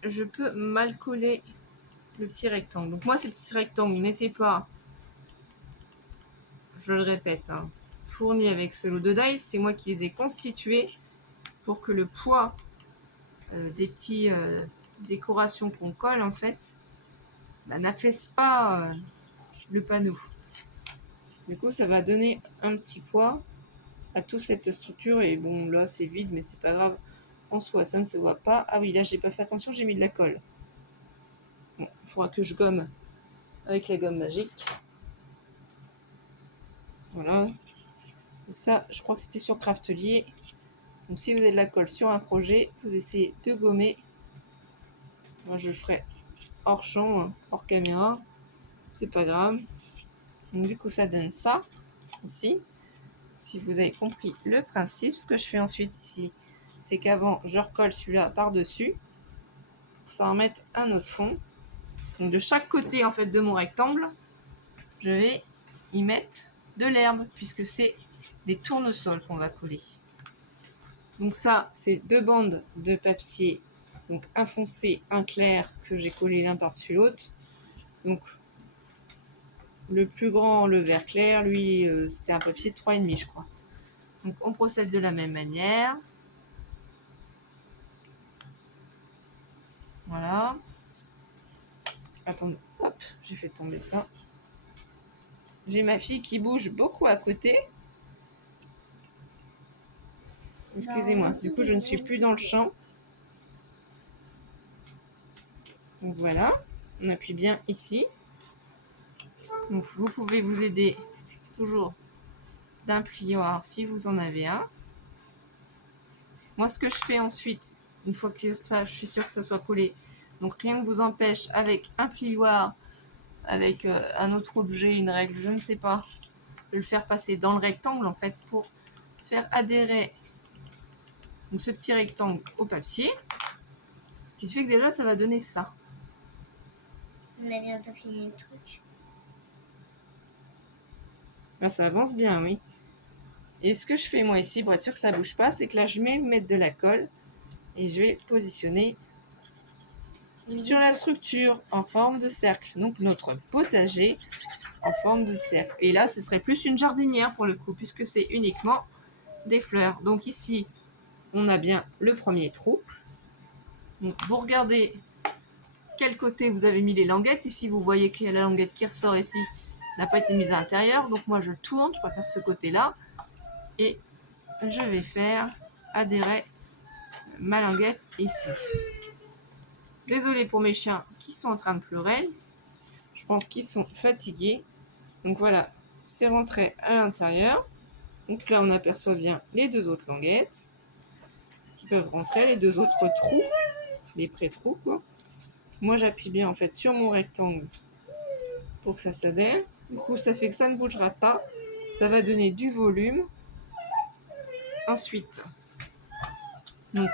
je peux mal coller le petit rectangle. Donc moi, ces petits rectangles n'étaient pas, je le répète, fournis avec ce lot de dies. C'est moi qui les ai constitués pour que le poids des petits décorations qu'on colle, en fait, n'affaisse pas le panneau. Du coup, ça va donner un petit poids à toute cette structure. Et bon, là, c'est vide, mais c'est pas grave. En soi, ça ne se voit pas. Ah oui, là, j'ai pas fait attention, j'ai mis de la colle. Bon, il faudra que je gomme avec la gomme magique. Voilà. Et ça, je crois que c'était sur Craftelier. Donc, si vous avez de la colle sur un projet, vous essayez de gommer. Moi, je le ferai hors champ, hein, hors caméra. C'est pas grave. Donc, du coup, ça donne ça ici. Si vous avez compris le principe, ce que je fais ensuite ici, c'est qu'avant, je recolle celui-là par-dessus. Ça va en mettre un autre fond. Donc, de chaque côté en fait de mon rectangle, je vais y mettre de l'herbe puisque c'est des tournesols qu'on va coller. Donc ça, c'est 2 bandes de papier, donc un foncé, un clair que j'ai collé l'un par-dessus l'autre. Donc le plus grand, le vert clair, lui, c'était un papier de 3,5 je crois. Donc on procède de la même manière. Voilà. Attendez, hop, j'ai fait tomber ça. J'ai ma fille qui bouge beaucoup à côté. Excusez-moi, du coup je ne suis plus dans le champ. Donc voilà, on appuie bien ici. Donc vous pouvez vous aider toujours d'un plioir si vous en avez un. Moi ce que je fais ensuite, une fois que ça, je suis sûre que ça soit collé, donc rien ne vous empêche avec un plioir, avec un autre objet, une règle, je ne sais pas, de le faire passer dans le rectangle en fait pour faire adhérer donc, ce petit rectangle au papier. Ce qui fait que déjà ça va donner ça. On a bientôt fini le truc. Là, ça avance bien, oui. Et ce que je fais moi ici, pour être sûr que ça ne bouge pas, c'est que là, je vais mettre de la colle et je vais positionner sur la structure en forme de cercle. Donc, notre potager en forme de cercle. Et là, ce serait plus une jardinière pour le coup, puisque c'est uniquement des fleurs. Donc ici, on a bien le premier trou. Donc, vous regardez quel côté vous avez mis les languettes. Ici, vous voyez qu'il y a la languette qui ressort ici, n'a pas été mise à l'intérieur. Donc, moi, je tourne, je préfère ce côté-là. Et je vais faire adhérer ma languette ici. Désolée pour mes chiens qui sont en train de pleurer. Je pense qu'ils sont fatigués. Donc voilà, c'est rentré à l'intérieur. Donc là, on aperçoit bien les 2 autres languettes qui peuvent rentrer, les 2 autres trous, les pré-trous quoi. Moi, j'appuie bien en fait sur mon rectangle pour que ça s'adhère. Du coup, ça fait que ça ne bougera pas. Ça va donner du volume. Ensuite, donc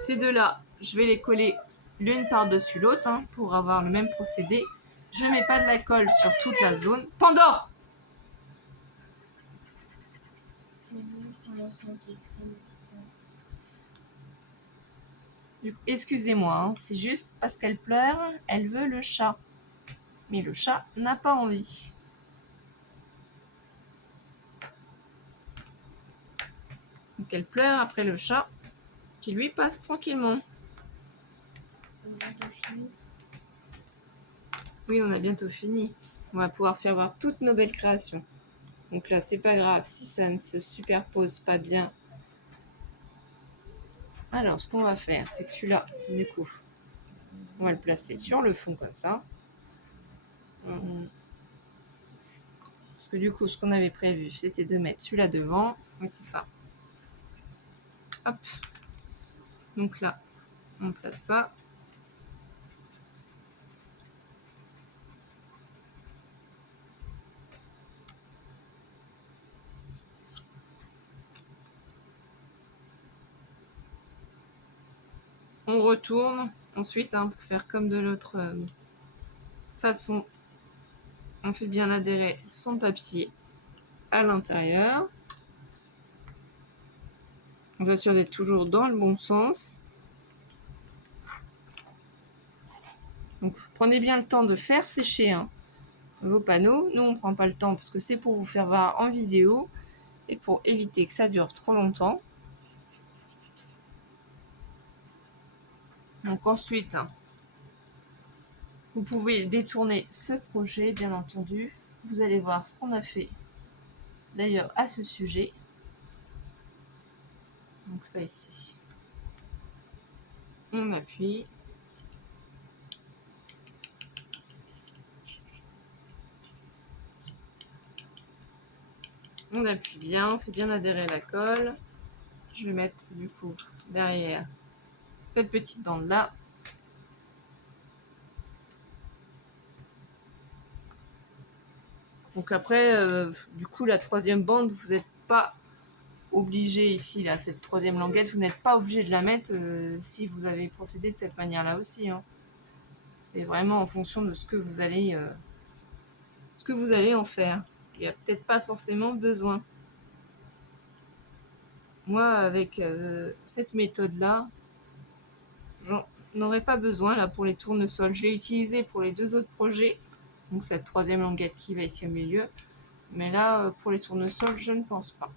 ces deux-là, je vais les coller l'une par-dessus l'autre hein, pour avoir le même procédé. Je ne mets pas de la colle sur toute la zone. Pandore! Excusez-moi, hein, c'est juste parce qu'elle pleure, elle veut le chat. Mais le chat n'a pas envie. Donc elle pleure après le chat qui lui passe tranquillement. Oui, on a bientôt fini. On va pouvoir faire voir toutes nos belles créations. Donc là, c'est pas grave si ça ne se superpose pas bien. Alors, ce qu'on va faire, c'est que celui-là, du coup, on va le placer sur le fond comme ça. Parce que du coup, ce qu'on avait prévu, c'était de mettre celui-là devant. Oui, c'est ça. Hop. Donc là, on place ça. On retourne ensuite hein, pour faire comme de l'autre façon. On fait bien adhérer son papier à l'intérieur. On s'assure d'être toujours dans le bon sens. Donc prenez bien le temps de faire sécher hein, vos panneaux. Nous on ne prend pas le temps parce que c'est pour vous faire voir en vidéo et pour éviter que ça dure trop longtemps. Donc ensuite, Vous pouvez détourner ce projet, bien entendu. Vous allez voir ce qu'on a fait d'ailleurs à ce sujet. Donc ça ici. On appuie. On appuie bien, on fait bien adhérer la colle. Je vais mettre du coup derrière cette petite bande là. Donc après, du coup, la troisième bande, vous n'êtes pas obligé ici, là, cette troisième languette, vous n'êtes pas obligé de la mettre si vous avez procédé de cette manière-là aussi. Hein. C'est vraiment en fonction de ce que vous allez en faire. Il n'y a peut-être pas forcément besoin. Moi, avec cette méthode-là, j'en aurais pas besoin là pour les tournesols. Je l'ai utilisé pour les 2 autres projets. Donc cette troisième languette qui va ici au milieu. Mais là, pour les tournesols, je ne pense pas.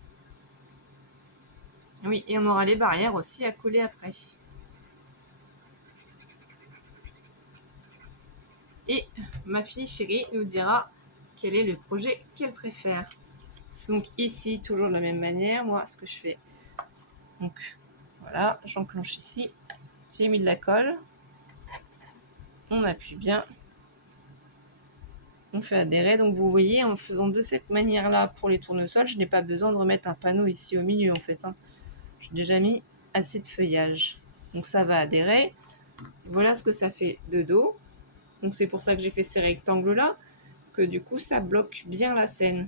Oui, et on aura les barrières aussi à coller après. Et ma fille chérie nous dira quel est le projet qu'elle préfère. Donc ici, toujours de la même manière, moi, ce que je fais. Donc voilà, j'enclenche ici. J'ai mis de la colle. On appuie bien. On fait adhérer. Donc vous voyez, en faisant de cette manière-là pour les tournesols, je n'ai pas besoin de remettre un panneau ici au milieu en fait. Hein. J'ai déjà mis assez de feuillage. Donc ça va adhérer. Voilà ce que ça fait de dos. Donc c'est pour ça que j'ai fait ces rectangles-là. Parce que du coup, ça bloque bien la scène.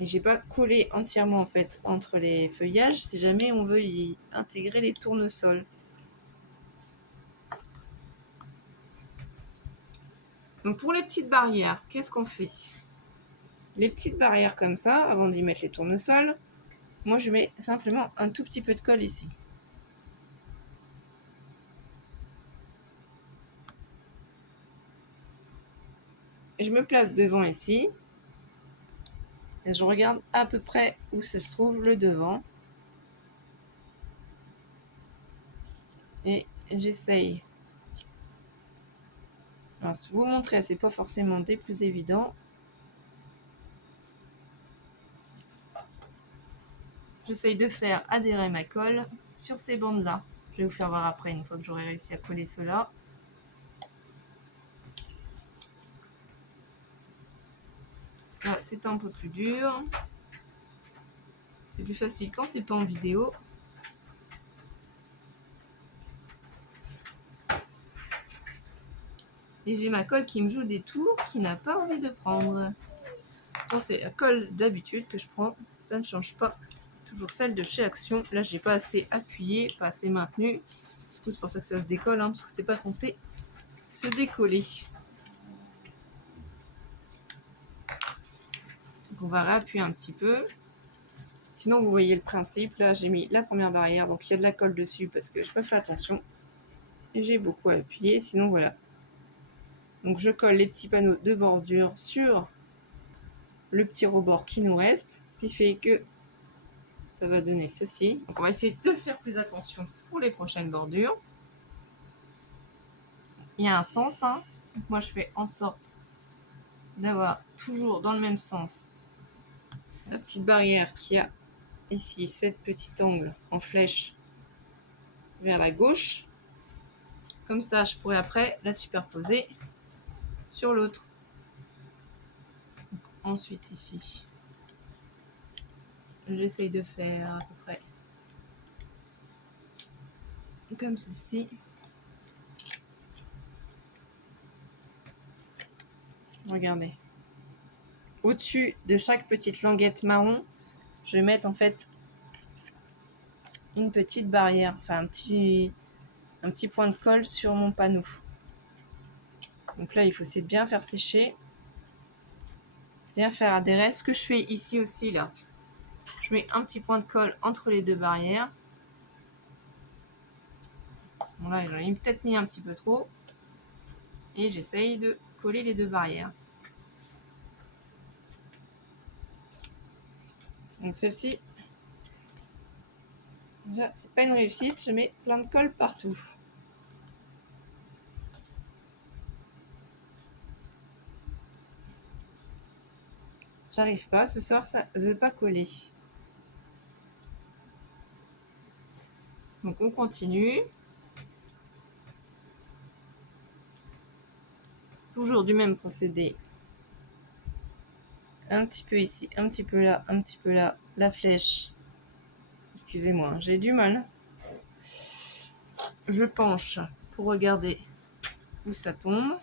Et j'ai pas collé entièrement en fait entre les feuillages si jamais on veut y intégrer les tournesols. Donc pour les petites barrières, qu'est-ce qu'on fait? Les petites barrières comme ça, avant d'y mettre les tournesols, moi je mets simplement un tout petit peu de colle ici. Et je me place devant ici. Et je regarde à peu près où ça se trouve le devant. Et j'essaye. Alors, vous montrer, c'est pas forcément des plus évidents. J'essaye de faire adhérer ma colle sur ces bandes-là. Je vais vous faire voir après, une fois que j'aurai réussi à coller cela. Là, c'est un peu plus dur. C'est plus facile quand c'est pas en vidéo. Et j'ai ma colle qui me joue des tours, qui n'a pas envie de prendre. Bon, c'est la colle d'habitude que je prends. Ça ne change pas. Toujours celle de chez Action. Là, j'ai pas assez appuyé, pas assez maintenu. Du coup, c'est pour ça que ça se décolle, hein, parce que c'est pas censé se décoller. Donc, on va réappuyer un petit peu. Sinon, vous voyez le principe. Là, j'ai mis la première barrière, donc il y a de la colle dessus parce que je peux faire attention. Et j'ai beaucoup appuyé. Sinon, voilà. Donc, je colle les petits panneaux de bordure sur le petit rebord qui nous reste, ce qui fait que ça va donner ceci. Donc on va essayer de faire plus attention pour les prochaines bordures. Il y a un sens, hein. Donc moi je fais en sorte d'avoir toujours dans le même sens la petite barrière qui a ici cette petite angle en flèche vers la gauche. Comme ça je pourrais après la superposer sur l'autre. Ensuite ici, j'essaye de faire à peu près comme ceci. Regardez. Au-dessus de chaque petite languette marron, je vais mettre en fait une petite barrière, enfin un petit point de colle sur mon panneau. Donc là, il faut essayer de bien faire sécher, bien faire adhérer. Ce que je fais ici aussi, là, je mets un petit point de colle entre les 2 barrières. Bon là, j'en ai peut-être mis un petit peu trop. Et j'essaye de coller les 2 barrières. Donc ceci, déjà, c'est pas une réussite, je mets plein de colle partout. J'arrive pas, ce soir ça veut pas coller. Donc on continue. Toujours du même procédé. Un petit peu ici, un petit peu là, un petit peu là. La flèche. Excusez-moi, j'ai du mal. Je penche pour regarder où ça tombe.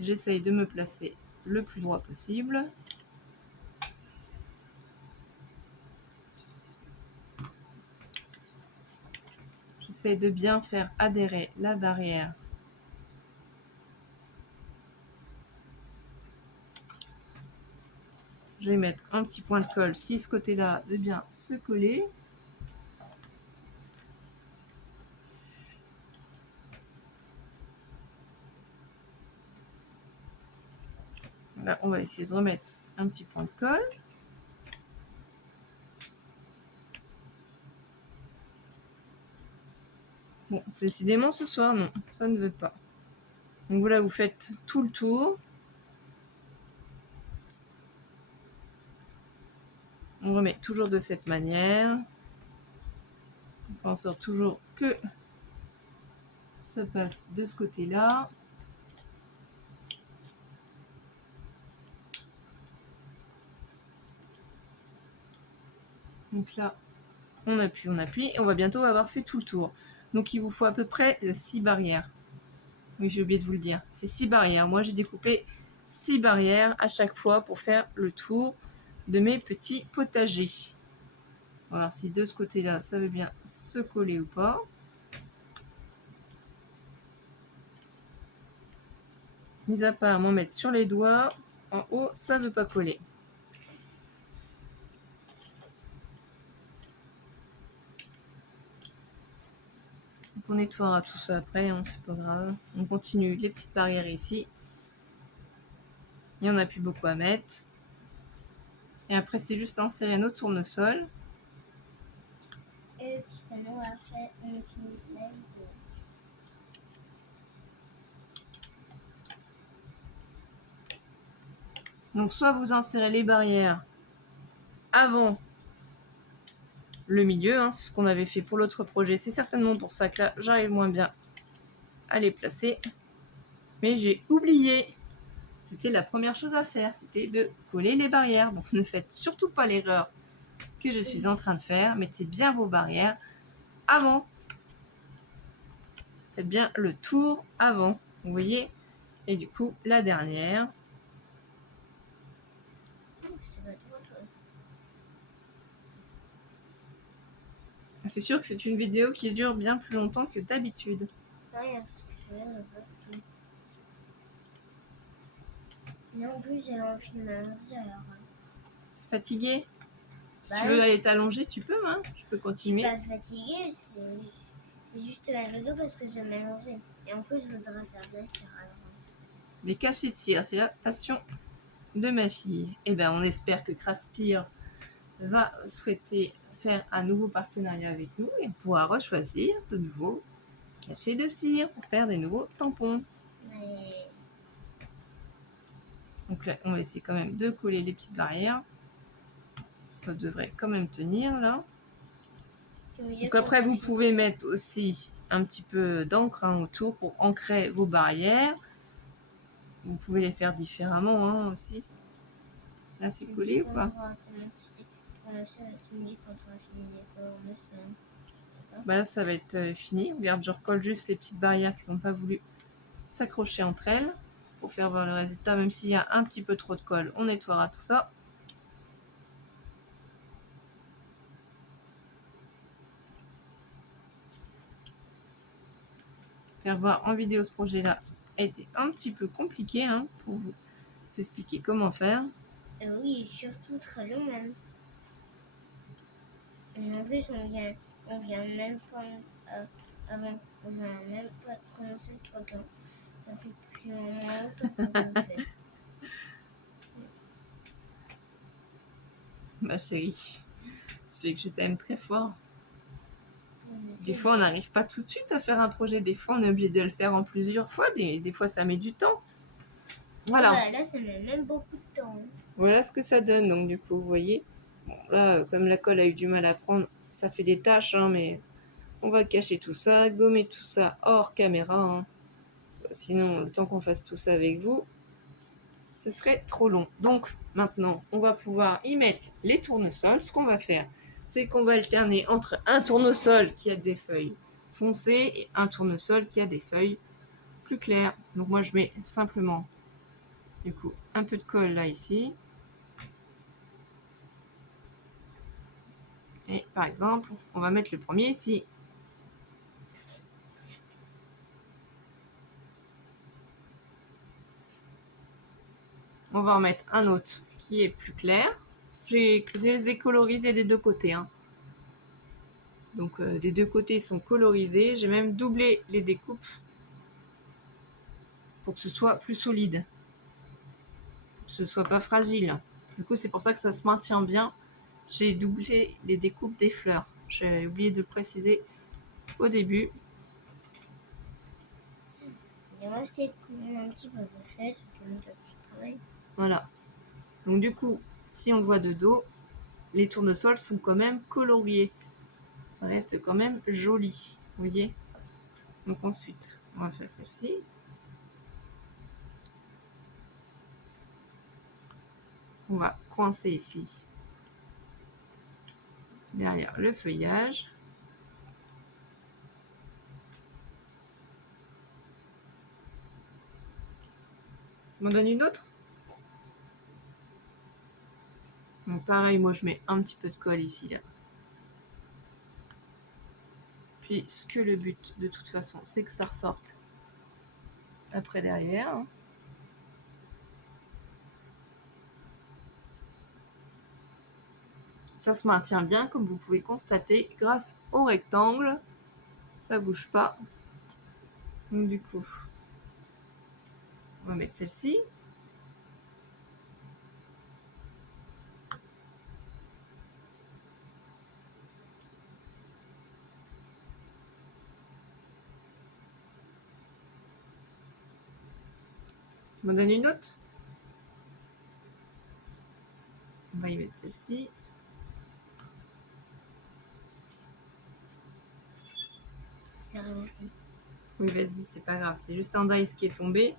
J'essaye de me placer le plus droit possible. J'essaye de bien faire adhérer la barrière. Je vais mettre un petit point de colle si ce côté-là veut bien se coller. Là, on va essayer de remettre un petit point de colle. Bon, décidément ce soir, non, ça ne veut pas. Donc voilà, vous faites tout le tour. On remet toujours de cette manière. On fait en sorte toujours que ça passe de ce côté-là. Donc là, on appuie, et on va bientôt avoir fait tout le tour. Donc il vous faut à peu près 6 barrières. Oui, j'ai oublié de vous le dire. C'est 6 barrières. Moi, j'ai découpé 6 barrières à chaque fois pour faire le tour de mes petits potagers. On va voir si de ce côté-là, ça veut bien se coller ou pas. Mis à part m'en mettre sur les doigts, en haut, ça ne veut pas coller. Donc on nettoiera tout ça après, hein, c'est pas grave. On continue les petites barrières ici. Il n'y en a plus beaucoup à mettre. Et après, c'est juste insérer nos tournesols. Et puis maintenant, après, on utilise la vidéo. Donc, soit vous insérez les barrières avant le milieu, hein, c'est ce qu'on avait fait pour l'autre projet. C'est certainement pour ça que là, j'arrive moins bien à les placer. Mais j'ai oublié. C'était la première chose à faire, c'était de coller les barrières. Donc, ne faites surtout pas l'erreur que je suis en train de faire. Mettez bien vos barrières avant. Faites bien le tour avant, vous voyez. Et du coup, la dernière. C'est sûr que c'est une vidéo qui dure bien plus longtemps que d'habitude. Ouais, parce que je viens de voir tout. Et en plus, j'ai envie de m'allonger alors. Fatigué? Si Bah tu veux oui, aller t'allonger, tu peux, hein. Je peux Je suis continuer. pas fatiguée, c'est juste mal au dos parce que je vais m'allonger. Et en plus, je voudrais faire de la cire alors. Des cachets de cire, c'est la passion de ma fille. Et ben, on espère que Craspire va souhaiter faire un nouveau partenariat avec nous et pouvoir rechoisir de nouveaux cachets de cire pour faire des nouveaux tampons. Mais Donc là, on va essayer quand même de coller les petites barrières. Ça devrait quand même tenir là. Donc après, vous pouvez mettre aussi un petit peu d'encre, hein, autour pour ancrer vos barrières. Vous pouvez les faire différemment, hein, aussi. Là, c'est collé ou pas? Bah là, ça va être fini. Regarde, je recolle juste les petites barrières qui n'ont pas voulu s'accrocher entre elles pour faire voir le résultat. Même s'il y a un petit peu trop de colle, on nettoiera tout ça. Faire voir en vidéo ce projet-là a été un petit peu compliqué, hein, pour vous expliquer comment faire. Oui, surtout très long même. Et en plus, on vient même pas on vient même pas de commencer le truc. Hein. Ça fait plus longtemps qu'on le fait. Ma chérie, je sais que je t'aime très fort. Mais Des fois, on n'arrive pas tout de suite à faire un projet. Des fois, on est obligé de le faire en plusieurs fois. Des fois, ça met du temps. Voilà. Bah, là, ça met même beaucoup de temps. Voilà ce que ça donne. Donc du coup, vous voyez, bon, là, comme la colle a eu du mal à prendre, ça fait des taches, hein, mais on va cacher tout ça, gommer tout ça hors caméra, hein. Sinon, le temps qu'on fasse tout ça avec vous, ce serait trop long. Donc maintenant, on va pouvoir y mettre les tournesols. Ce qu'on va faire, c'est qu'on va alterner entre un tournesol qui a des feuilles foncées et un tournesol qui a des feuilles plus claires. Donc moi, je mets simplement, du coup, un peu de colle là, ici. Et par exemple, on va mettre le premier ici. On va en mettre un autre qui est plus clair. Je les ai colorisés des deux côtés, hein. Donc des deux côtés, ils sont colorisés. J'ai même doublé les découpes pour que ce soit plus solide, pour que ce soit pas fragile. Du coup, c'est pour ça que ça se maintient bien. J'ai doublé les découpes des fleurs. J'ai oublié de le préciser au début. Et moi, j'essaie de couper un petit peu de fleurs, ça fait longtemps que je travaille. Voilà. Donc du coup, si on le voit de dos, les tournesols sont quand même coloriés. Ça reste quand même joli, vous voyez. Donc ensuite, on va faire celle-ci. On va coincer ici, derrière le feuillage. On m'en donne une autre. Donc pareil, moi je mets un petit peu de colle ici, là. Puisque le but, de toute façon, c'est que ça ressorte après derrière, hein. Ça se maintient bien, comme vous pouvez constater, grâce au rectangle. Ça bouge pas. Donc du coup, on va mettre celle-ci. On m'en donne une autre. On va y mettre celle-ci. C'est ramassé. Oui, vas-y, c'est pas grave. C'est juste un dice qui est tombé.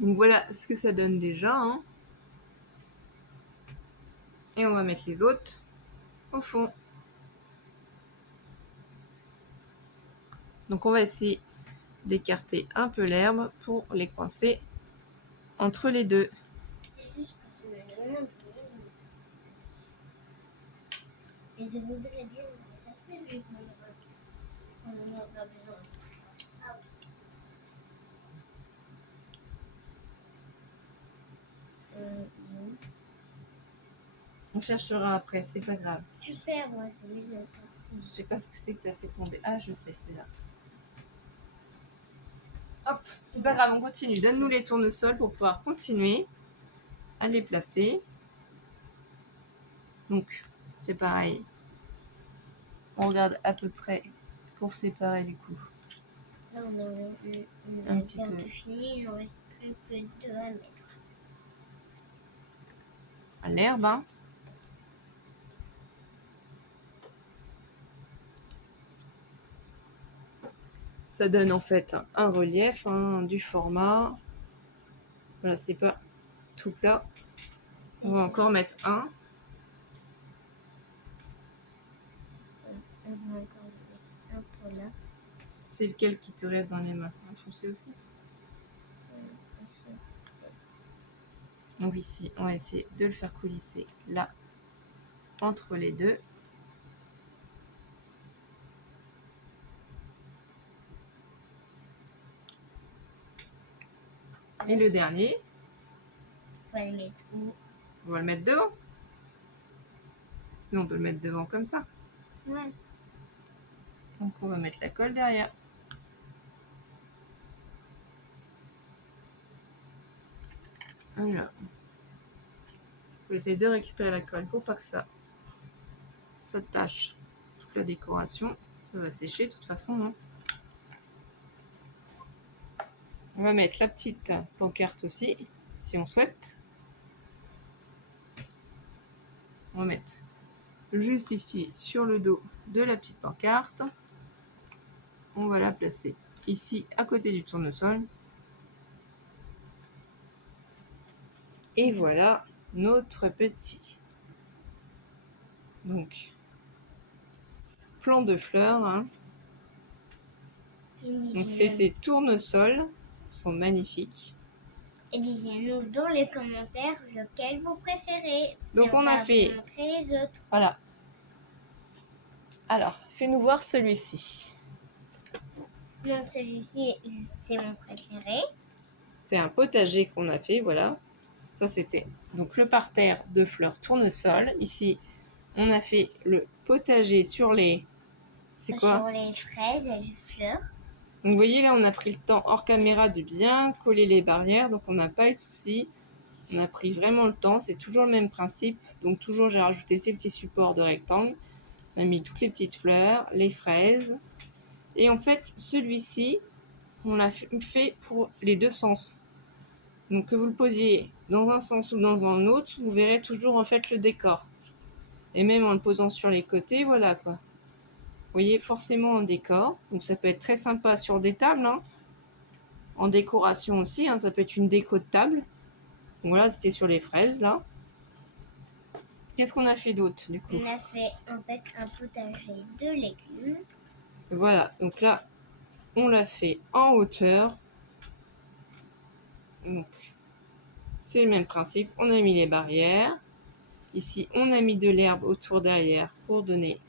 Donc voilà ce que ça donne déjà, hein. Et on va mettre les autres au fond. Donc on va essayer d'écarter un peu l'herbe pour les coincer entre les deux. C'est juste que je me demande. Et je voudrais bien, mais ça c'est lui qu'on en a pas besoin. Ah oui. Non. On cherchera après, c'est pas grave. Super, moi c'est lui, ça. Je sais pas ce que c'est que tu as fait tomber. Ah, je sais, c'est là. Hop, c'est pas grave, on continue. Donne-nous les tournesols pour pouvoir continuer à les placer. Donc, c'est pareil. On regarde à peu près pour séparer les coups. Là, on a Un petit bientôt peu. fini, il ne reste plus que 2 à mettre. À l'herbe, hein. Ça donne en fait un relief, hein, du format. Voilà, c'est pas tout plat. On va encore mettre un. On va encore mettre un pour là. C'est lequel qui te reste dans les mains? Un foncé aussi? Donc ici, on va essayer de le faire coulisser là, entre les deux. Et le dernier, On va le mettre où? on va le mettre devant. Sinon, on peut le mettre devant comme ça. Ouais. Donc, on va mettre la colle derrière. Voilà. On va essayer de récupérer la colle pour pas que ça tâche toute la décoration. Ça va sécher de toute façon, non? On va mettre la petite pancarte aussi, si on souhaite. On va mettre juste ici sur le dos de la petite pancarte. On va la placer ici à côté du tournesol. Et voilà notre petit donc plan de fleurs. Hein. Donc ces tournesols sont magnifiques. Et dites-nous dans les commentaires lequel vous préférez. Donc on a fait vous montrer les autres. Voilà. Alors, fais-nous voir celui-ci. Donc celui-ci, c'est mon préféré. C'est un potager qu'on a fait, voilà. Ça c'était donc le parterre de fleurs tournesol. Ici, on a fait le potager sur les... C'est quoi? Sur les fraises et les fleurs. Donc vous voyez là, on a pris le temps hors caméra de bien coller les barrières, donc on n'a pas eu de soucis. On a pris vraiment le temps, c'est toujours le même principe. Donc toujours j'ai rajouté ces petits supports de rectangle. On a mis toutes les petites fleurs, les fraises. Et en fait, celui-ci, on l'a fait pour les deux sens. Donc que vous le posiez dans un sens ou dans un autre, vous verrez toujours en fait le décor. Et même en le posant sur les côtés, voilà quoi. Vous voyez forcément un décor. Donc ça peut être très sympa sur des tables. Hein. En décoration aussi, hein, ça peut être une déco de table. Donc voilà, c'était sur les fraises là. Qu'est-ce qu'on a fait d'autre du coup? On a fait en fait un potager de légumes. Voilà, donc là, on l'a fait en hauteur. Donc, c'est le même principe. On a mis les barrières. Ici, on a mis de l'herbe autour derrière pour donner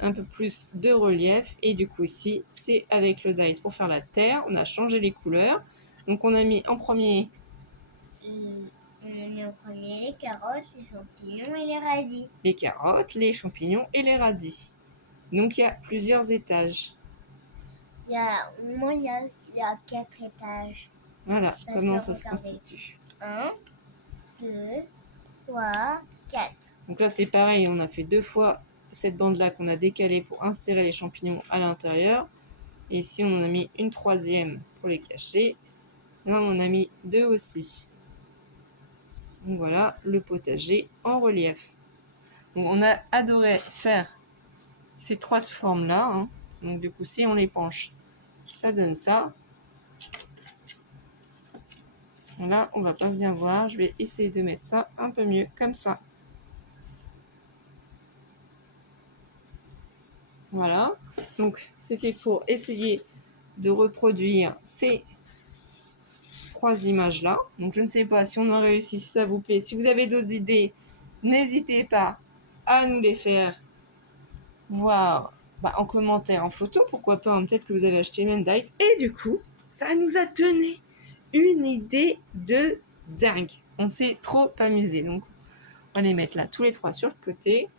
un peu plus de relief. Et du coup, ici, c'est avec le dies pour faire la terre. On a changé les couleurs. Donc, on a mis en premier... On a mis en premier les carottes, les champignons et les radis. Les carottes, les champignons et les radis. Donc, il y a plusieurs étages. Il y a 4 étages. Voilà, comment ça se constitue. 1, 2, 3, 4. Donc là, c'est pareil, on a fait 2 fois cette bande-là qu'on a décalée pour insérer les champignons à l'intérieur. Et ici, on en a mis une 3e pour les cacher. Là, on en a mis 2 aussi. Donc voilà, le potager en relief. Donc on a adoré faire ces 3 formes-là. Hein. Donc du coup, si on les penche, ça donne ça. Là, on va pas bien voir. Je vais essayer de mettre ça un peu mieux, comme ça. Voilà. Donc, c'était pour essayer de reproduire ces 3 images-là. Donc, je ne sais pas si on a réussi, si ça vous plaît. Si vous avez d'autres idées, n'hésitez pas à nous les faire voir en commentaire, en photo. Pourquoi pas, hein, peut-être que vous avez acheté même Dice. Et du coup, ça nous a donné une idée de dingue. On s'est trop amusé. Donc, on va les mettre là, tous les 3 sur le côté.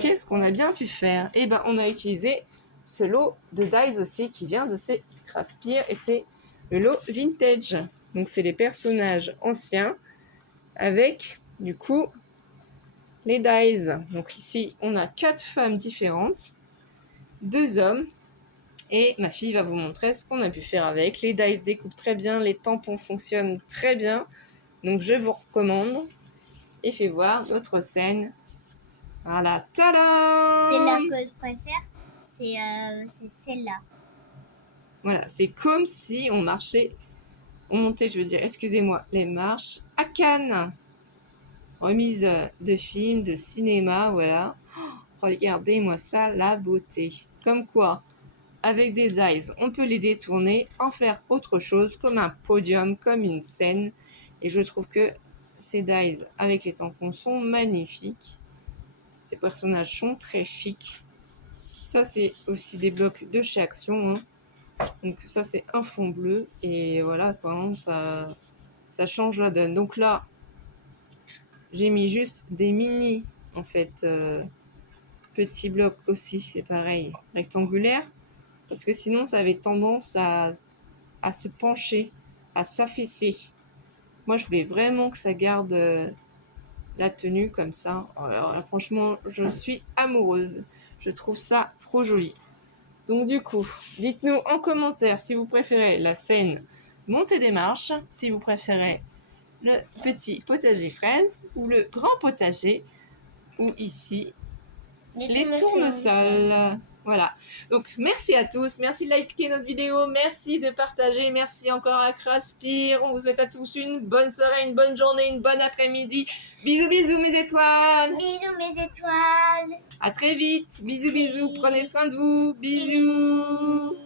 Qu'est-ce qu'on a bien pu faire? Eh ben, on a utilisé ce lot de dies aussi qui vient de chez Craspire et c'est le lot vintage. Donc, c'est les personnages anciens avec, du coup, les dies. Donc, ici, on a 4 femmes différentes, 2 hommes et ma fille va vous montrer ce qu'on a pu faire avec. Les dies découpent très bien, les tampons fonctionnent très bien. Donc, je vous recommande et fais voir notre scène. Voilà, tada! C'est la que je préfère, c'est celle-là. Voilà, c'est comme si on marchait, on montait, je veux dire, excusez-moi, les marches à Cannes. Remise de films, de cinéma, voilà. Oh, regardez-moi ça, la beauté. Comme quoi, avec des dies, on peut les détourner, en faire autre chose, comme un podium, comme une scène. Et je trouve que ces dies avec les tampons sont magnifiques. Ces personnages sont très chics. Ça, c'est aussi des blocs de chez Action. Hein. Donc ça, c'est un fond bleu. Et voilà, quoi, hein, ça change la donne. Donc là, j'ai mis juste des mini, en fait, petits blocs aussi, c'est pareil, rectangulaires. Parce que sinon, ça avait tendance à se pencher, à s'affaisser. Moi, je voulais vraiment que ça garde la tenue comme ça. Alors là, franchement, je suis amoureuse. Je trouve ça trop joli. Donc du coup, dites-nous en commentaire si vous préférez la scène montée des marches, si vous préférez le petit potager fraises ou le grand potager, ou ici, les tournesols. Voilà. Donc, merci à tous. Merci de liker notre vidéo. Merci de partager. Merci encore à Craspire. On vous souhaite à tous une bonne soirée, une bonne journée, une bonne après-midi. Bisous, bisous, mes étoiles. Bisous, mes étoiles. À très vite. Bisous, bisous. Prenez soin de vous. Bisous.